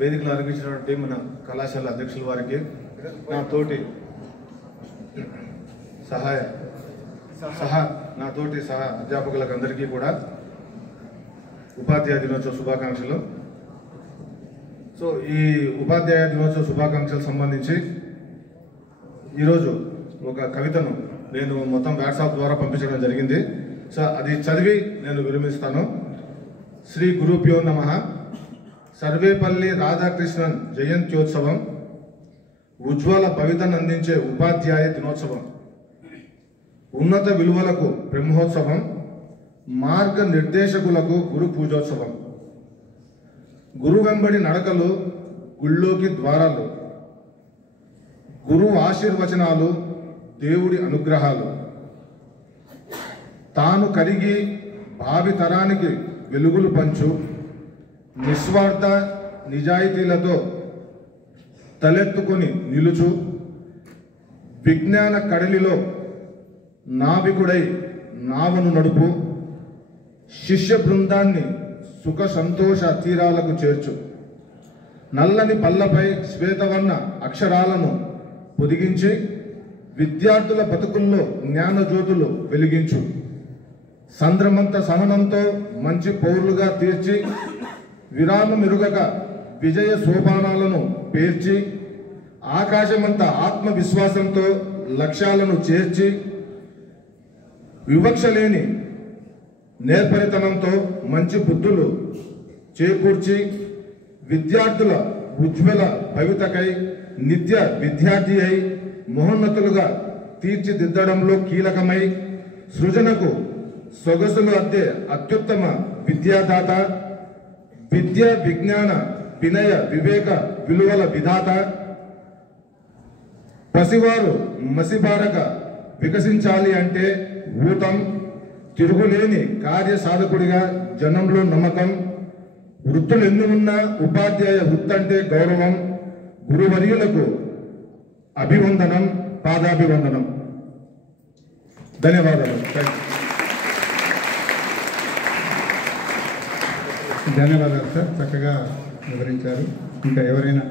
వేదికలు అర్పించినటువంటి మన కళాశాల అధ్యక్షుల వారికి, నా తోటి సహ అధ్యాపకులకు అందరికీ కూడా ఉపాధ్యాయ దినోత్సవ శుభాకాంక్షలు. సో ఈ ఉపాధ్యాయ దినోత్సవ శుభాకాంక్షలకు సంబంధించి ఈరోజు ఒక కవితను నేను మొత్తం వాట్సాప్ ద్వారా పంపించడం జరిగింది. సో అది చదివి నేను విరమిస్తాను. శ్రీ గురుభ్యో నమః. సర్వేపల్లి రాధాకృష్ణన్ జయంత్యోత్సవం ఉజ్వల భవితను అందించే ఉపాధ్యాయ దినోత్సవం, ఉన్నత విలువలకు బ్రహ్మోత్సవం, మార్గ నిర్దేశకులకు గురు పూజోత్సవం. గురు వెంబడి నడకలు, గుళ్ళోకి ద్వారాలు, గురువు ఆశీర్వచనాలు, దేవుడి అనుగ్రహాలు. తాను కరిగి భావి తరానికి వెలుగులు పంచు, నిస్వార్థ నిజాయితీలతో తలెత్తుకొని నిలుచు, విజ్ఞాన కడలిలో నావికుడై నావను నడుపు, శిష్య బృందాన్ని సుఖ సంతోష తీరాలకు చేర్చు. నల్లని పల్లపై శ్వేతవర్ణ అక్షరాలను పొదిగించి విద్యార్థుల బతుకుల్లో జ్ఞానజ్యోతులు వెలిగించు. సంద్రమంత సహనంతో మంచి పౌరులుగా తీర్చి, విరామమిరుగక విజయ సోపానాలను పేర్చి, ఆకాశమంత ఆత్మవిశ్వాసంతో లక్ష్యాలను చేర్చి, వివక్ష లేని నేర్పరితనంతో మంచి బుద్ధులు చేకూర్చి, విద్యార్థుల ఉజ్వల భవితకై నిత్య విద్యార్థి అయి మహోన్నతులుగా తీర్చిదిద్దడంలో కీలకమై, సృజనకు సొగసులు అద్దే అత్యుత్తమ విద్యాదాత, విద్య విజ్ఞాన వినయ వివేక విలువల విధాత, పసివారు మసిబారక వికసించాలి అంటే ఊతం, తిరుగులేని కార్య సాధకుడిగా జనంలో నమ్మకం, వృత్తులు ఎన్ని ఉన్నా ఉపాధ్యాయ వృత్తంటే గౌరవం, గురువర్యులకు అభివందనం, పాదాభివందనం. ధన్యవాదాలు. ధన్యవాదాలు సార్, చక్కగా వివరించారు. ఇంకా ఎవరైనా